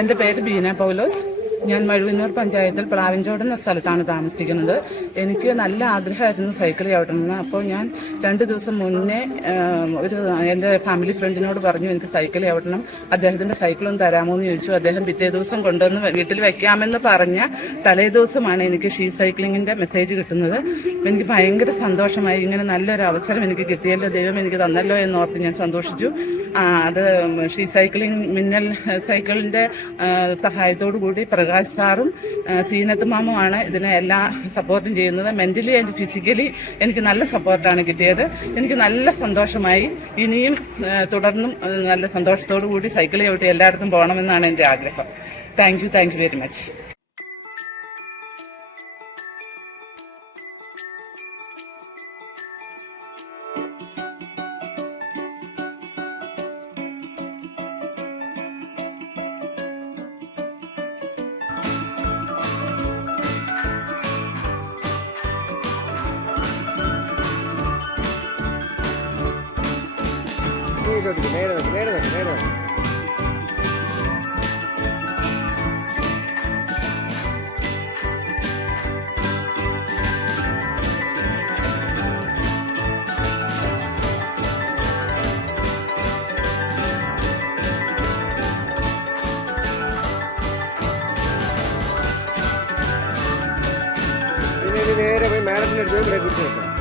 എൻ്റെ പേര് ബീന പൗലോസ്. ഞാൻ മഴുവന്നൂർ പഞ്ചായത്തിൽ പ്ലാവിൻചോട് എന്ന സ്ഥലത്താണ് താമസിക്കുന്നത്. എനിക്ക് നല്ല ആഗ്രഹമായിരുന്നു സൈക്കിൾ ചവിട്ടണമെന്ന്. അപ്പോൾ ഞാൻ 2 ദിവസം മുന്നേ എൻ്റെ ഫാമിലി ഫ്രണ്ടിനോട് പറഞ്ഞു എനിക്ക് സൈക്കിൾ ചവിട്ടണം, അദ്ദേഹത്തിൻ്റെ സൈക്കിളൊന്ന് തരാമോ എന്ന് ചോദിച്ചു. അദ്ദേഹം പിറ്റേ ദിവസം കൊണ്ടുവന്ന് വീട്ടിൽ വയ്ക്കാമെന്ന് പറഞ്ഞ തലേ ദിവസമാണ് എനിക്ക് ഷീ സൈക്ലിങ്ങിൻ്റെ മെസ്സേജ് കിട്ടുന്നത്. എനിക്ക് ഭയങ്കര സന്തോഷമായി. ഇങ്ങനെ നല്ലൊരു അവസരം എനിക്ക് കിട്ടിയല്ലോ, ദൈവം എനിക്ക് തന്നല്ലോ എന്നോർത്ത് ഞാൻ സന്തോഷിച്ചു. അത് ഷീ സൈക്ലിംഗ് മിന്നൽ സൈക്കിളിൻ്റെ സഹായത്തോടു കൂടി പ്രകാശ് സാറും സീനത്ത് മാമുമാണ് ഇതിനെ എല്ലാ സപ്പോർട്ടും ചെയ്യുന്നത്. മെൻ്റലി ആൻഡ് ഫിസിക്കലി എനിക്ക് നല്ല സപ്പോർട്ടാണ് കിട്ടിയത്. എനിക്ക് നല്ല സന്തോഷമായി. ഇനിയും തുടർന്നും നല്ല സന്തോഷത്തോടു കൂടി സൈക്കിൾ ചവിട്ടി എല്ലായിടത്തും പോകണമെന്നാണ് എൻ്റെ ആഗ്രഹം. Thank you very much. നേരെ പോയി മാഡത്തിൻ്റെ അടുത്ത് ഇവിടെ കുറിച്ച് നോക്കാം.